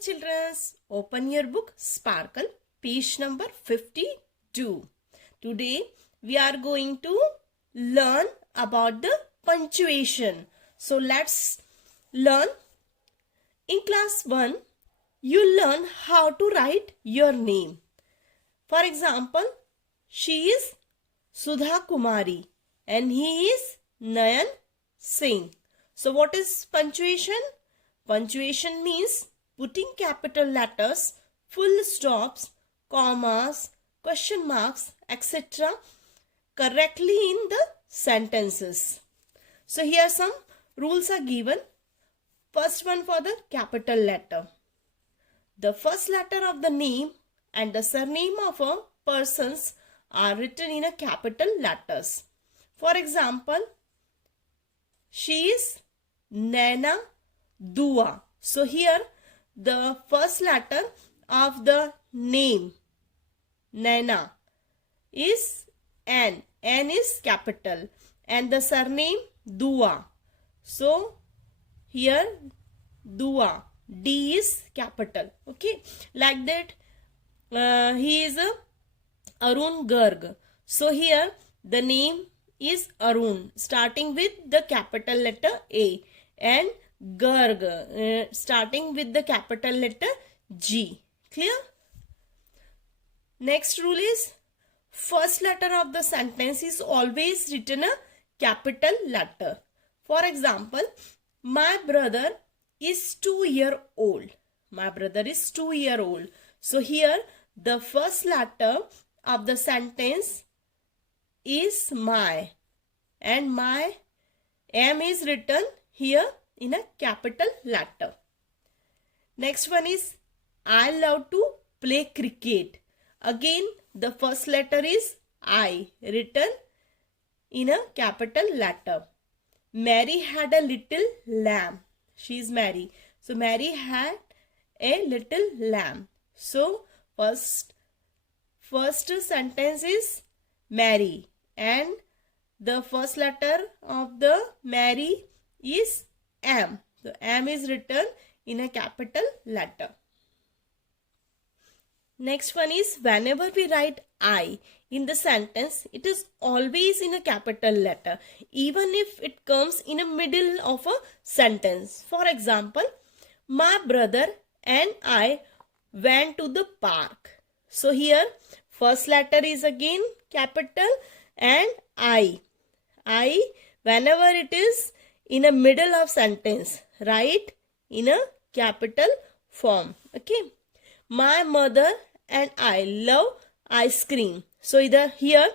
children, open your book Sparkle, page number 52. Today we are going to learn about the punctuation. So let's learn. In class 1, you learn how to write your name. For example, she is Sudha Kumari and he is Nayan Singh. So what is punctuation? Punctuation means putting capital letters, full stops, commas, question marks, etc. correctly in the sentences. So here some rules are given. First one for the capital letter. The first letter of the name and the surname of a persons are written in a capital letters. For example, she is Naina Dua. So here the first letter of the name Naina is N. N is capital and the surname Dua. So here Dua, D is capital. Okay, like that he is Arun Garg. So here the name is Arun starting with the capital letter A and Garg starting with the capital letter G. Clear? Next rule is first letter of the sentence is always written a capital letter. For example, my brother is 2 years old. My brother is 2 years old. So here the first letter of the sentence is my and my M is written here in a capital letter. Next one is I love to play cricket. Again the first letter is I written in a capital letter. Mary had a little lamb. She is Mary. So Mary had a little lamb. So first sentence is Mary and the first letter of the Mary is M. So M is written in a capital letter. Next one is whenever we write I in the sentence, it is always in a capital letter, even if it comes in the middle of a sentence. For example, my brother and I went to the park. So here first letter is again capital and I whenever it is in a middle of sentence, write in a capital form. Okay. My mother and I love ice cream. So either here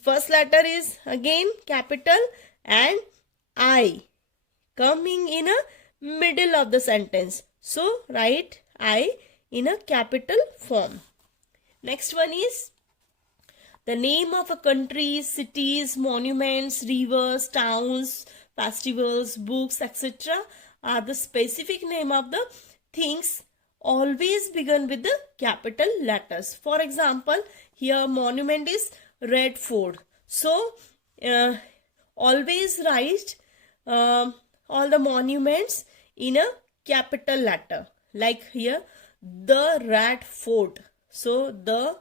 first letter is again capital and I coming in a middle of the sentence. So write I in a capital form. Next one is the name of a country, cities, monuments, rivers, towns, festivals, books, etc. are the specific name of the things always begin with the capital letters. For example, here monument is Red Fort. So always write all the monuments in a capital letter. Like here the Red Fort. So the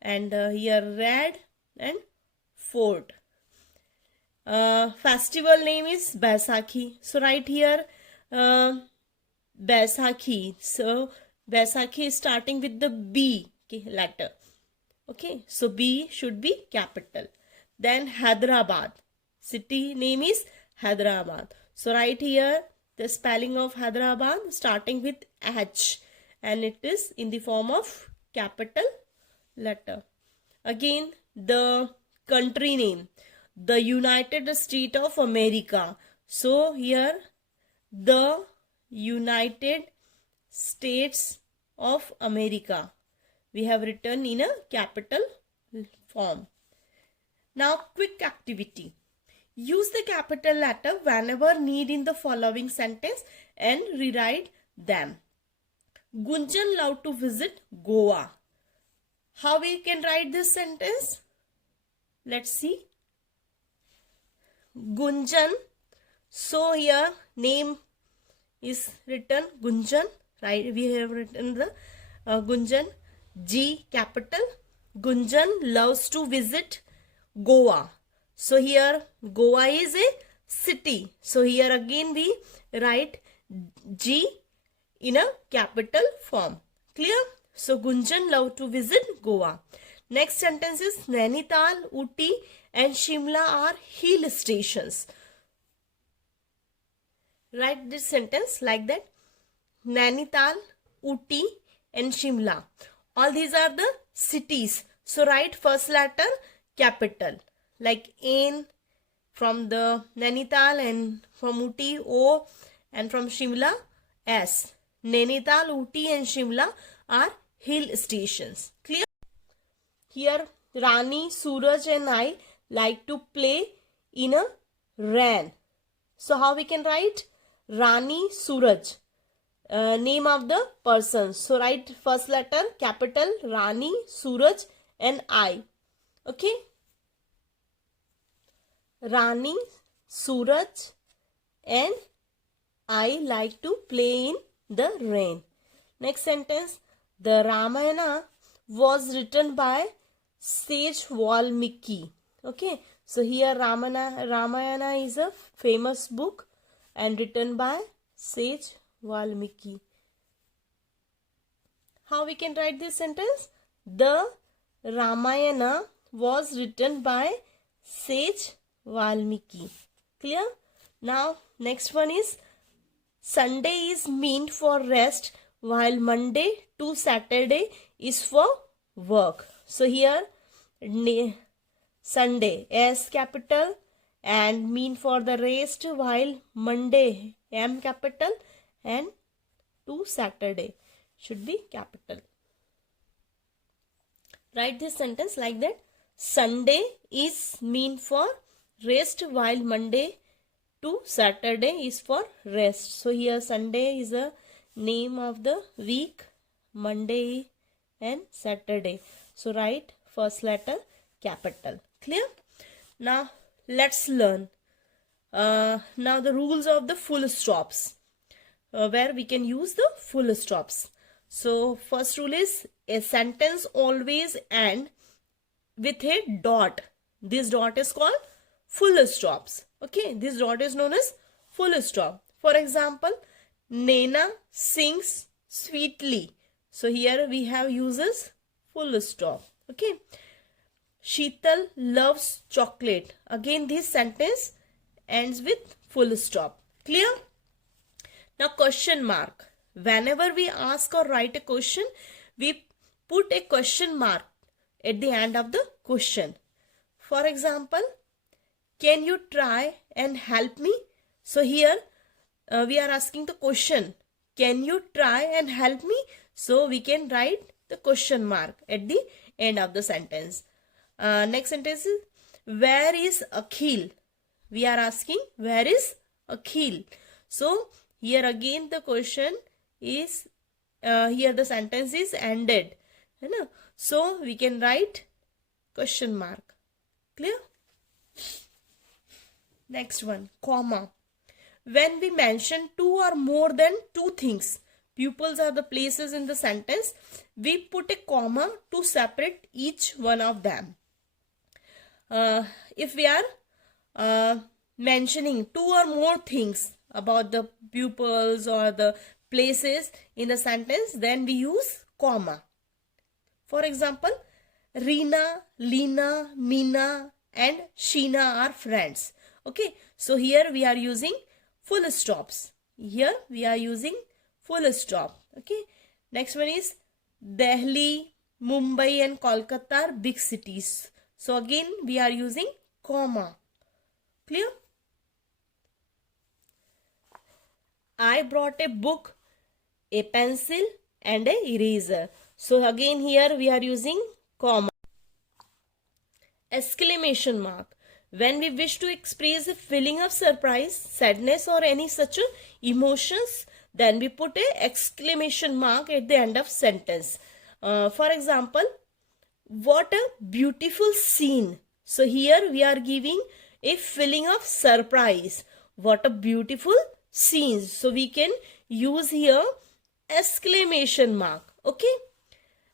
and here Red and Fort. Festival name is Baisakhi. So write here Baisakhi. So Baisakhi is starting with the B letter. Okay, so B should be capital. Then Hyderabad. City name is Hyderabad. So write here the spelling of Hyderabad starting with H and it is in the form of capital letter. Again the country name, the United States of America. So here the United States of America we have written in a capital form. Now quick activity. Use the capital letter whenever need in the following sentence and rewrite them. Gunjan loved to visit Goa. How we can write this sentence? Let's see. Gunjan. So here name is written Gunjan, right? We have written the Gunjan, G capital. Gunjan loves to visit Goa. So here Goa is a city. So here again we write G in a capital form. Clear? So Gunjan love to visit Goa. Next sentence is Nainital, Ooty and Shimla are hill stations. Write this sentence like that. Nainital, Ooty and Shimla. All these are the cities. So write first letter capital like N, from the Nainital, and from Ooty O, and from Shimla S. Nainital, Ooty and Shimla are hill stations. Clear? Here Rani, Suraj and I like to play in a rain. So how we can write? Rani, Suraj. Name of the person. So write first letter capital Rani, Suraj and I. Okay. Rani, Suraj and I like to play in the rain. Next sentence. The Ramayana was written by Sage Valmiki. Okay. So here Ramayana is a famous book and written by Sage Valmiki. How we can write this sentence? The Ramayana was written by Sage Valmiki. Clear? Now next one is Sunday is meant for rest while Monday to Saturday is for work. So here Sunday S capital and mean for the rest, while Monday M capital and to Saturday should be capital. Write this sentence like that. Sunday is mean for rest while Monday to Saturday is for rest. So here Sunday is a name of the week, Monday and Saturday. So write first letter capital. Clear? Now let's learn. Now the rules of the full stops, where we can use the full stops. So first rule is a sentence always end with a dot. This dot is called full stops. Okay, this dot is known as full stop. For example, Nena sings sweetly. So here we have uses full stop. Okay. Sheetal loves chocolate. Again this sentence ends with full stop. Clear? Now question mark. Whenever we ask or write a question, we put a question mark at the end of the question. For example, can you try and help me? So here we are asking the question, can you try and help me? So we can write the question mark at the end of the sentence. Next sentence is, where is Akhil? We are asking, where is Akhil? So here again the question is, here the sentence is ended. So we can write question mark. Clear? Next one, comma. When we mention two or more than two things, pupils are the places in the sentence, we put a comma to separate each one of them. If we are mentioning two or more things about the pupils or the places in the sentence, then we use comma. For example, Reena, Leena, Meena and Sheena are friends. Okay, so here we are using full stops. Here we are using full stop. Okay, next one is Delhi, Mumbai and Kolkata are big cities. So again we are using comma. Clear? I brought a book, a pencil and a eraser. So again here we are using comma. Exclamation mark. When we wish to express a feeling of surprise, sadness or any such emotions, then we put a exclamation mark at the end of sentence. For example, what a beautiful scene. So here we are giving a feeling of surprise. What a beautiful scene. So we can use here exclamation mark. Okay.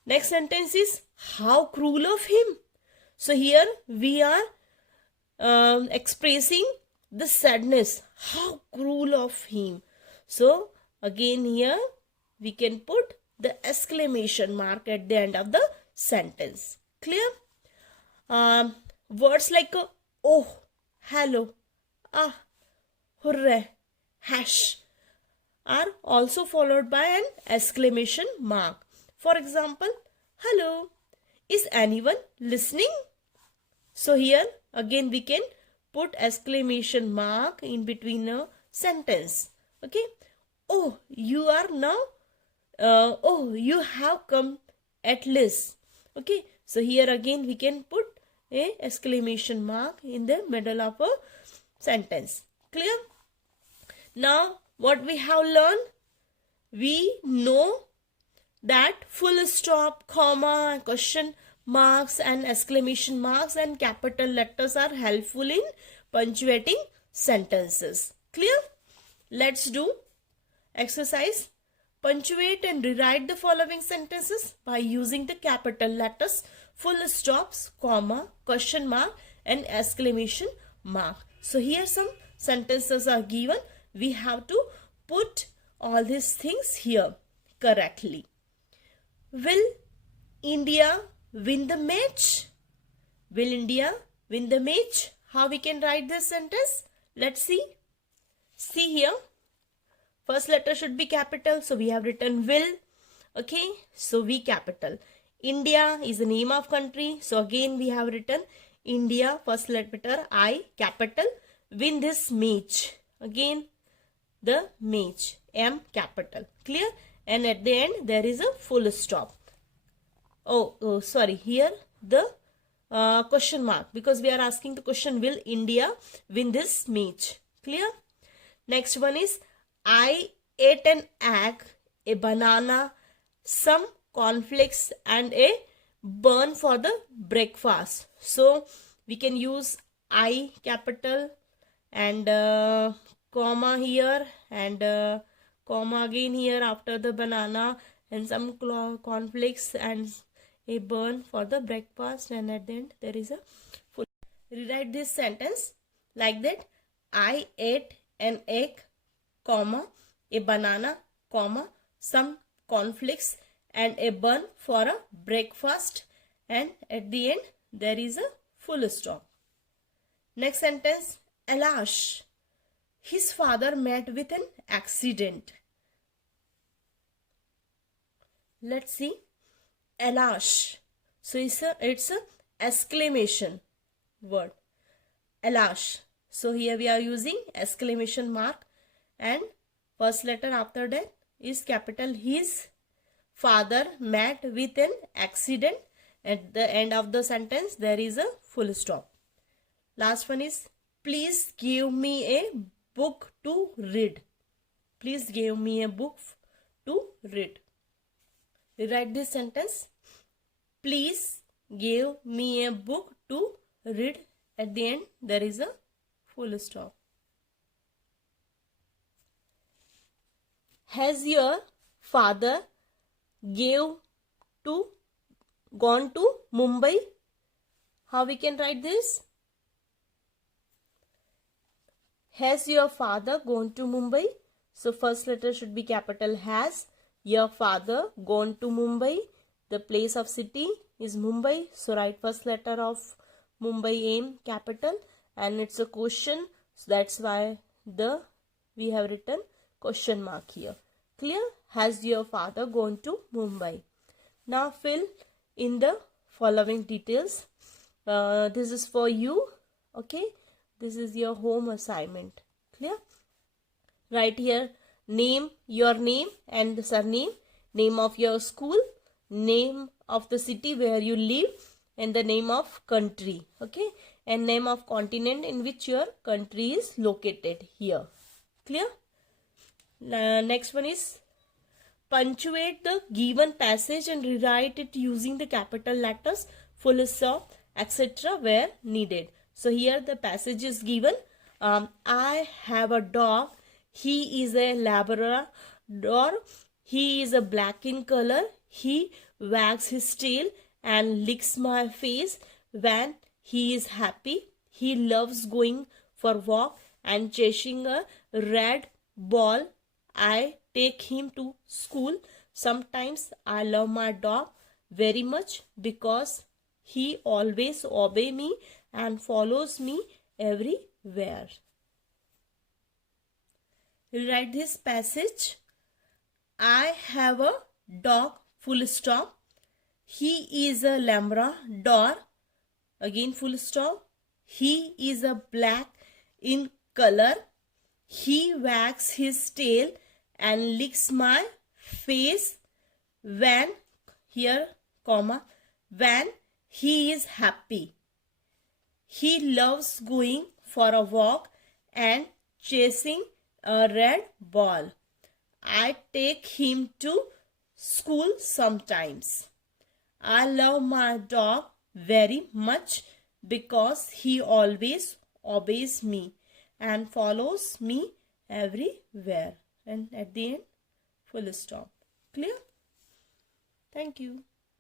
Next sentence is how cruel of him. So here we are expressing the sadness. How cruel of him. So again here we can put the exclamation mark at the end of the sentence. Clear? Words like oh, hello, ah, hurrah, hash are also followed by an exclamation mark. For example, hello, is anyone listening? So here again we can put exclamation mark in between a sentence. Okay. Oh, you are now, oh, you have come at least. Okay. So here again we can put a exclamation mark in the middle of a sentence. Clear? Now what we have learned? We know that full stop, comma, question marks and exclamation marks and capital letters are helpful in punctuating sentences. Clear? Let's do exercise. Punctuate and rewrite the following sentences by using the capital letters, full stops, comma, question mark and exclamation mark. So here some sentences are given. We have to put all these things here correctly. Will India win the match? Will India win the match? How we can write this sentence? Let's see. See here. First letter should be capital. So we have written will. Okay. So V capital. India is the name of country. So again we have written India. First letter I capital. Win this match. Again the match. M capital. Clear? And at the end there is a full stop. Oh, sorry, here the question mark, because we are asking the question, will India win this match? Clear? Next one is I ate an egg, a banana, some cornflakes and a bun for the breakfast. So we can use I capital and comma here and comma again here after the banana and some cornflakes and a bun for the breakfast, and at the end there is a full. Rewrite this sentence like that. I ate an egg, comma, a banana, comma, some cornflakes and a bun for a breakfast, and at the end there is a full stop. Next sentence. Alas, his father met with an accident. Let's see. Alas. So it's a exclamation word. Alas. So here we are using exclamation mark and first letter after that is capital. His father met with an accident. At the end of the sentence there is a full stop. Last one is please give me a book to read. Please give me a book to read. Rewrite this sentence. Please give me a book to read. At the end there is a full stop. Has your father gone to Mumbai? How we can write this? Has your father gone to Mumbai? So first letter should be capital has. Your father gone to Mumbai. The place of city is Mumbai. So write first letter of Mumbai M capital, and it's a question. So that's why we have written question mark here. Clear? Has your father gone to Mumbai? Now fill in the following details. This is for you. Okay. This is your home assignment. Clear? Write here name, your name and the surname, name of your school, name of the city where you live, and the name of country. Okay? And name of continent in which your country is located here. Clear? Next one is punctuate the given passage and rewrite it using the capital letters, full stop, etc. where needed. So here the passage is given. I have a dog. He is a Labrador. He is a black in color. He wags his tail and licks my face when he is happy. He loves going for walk and chasing a red ball. I take him to school. Sometimes I love my dog very much because he always obeys me and follows me everywhere. Write this passage. I have a dog, full stop. He is a Labrador, again full stop. He is a black in color. He wags his tail and licks my face when, here, comma, when he is happy. He loves going for a walk and chasing a red ball. I take him to school sometimes. I love my dog very much because he always obeys me and follows me everywhere. And at the end, full stop. Clear? Thank you.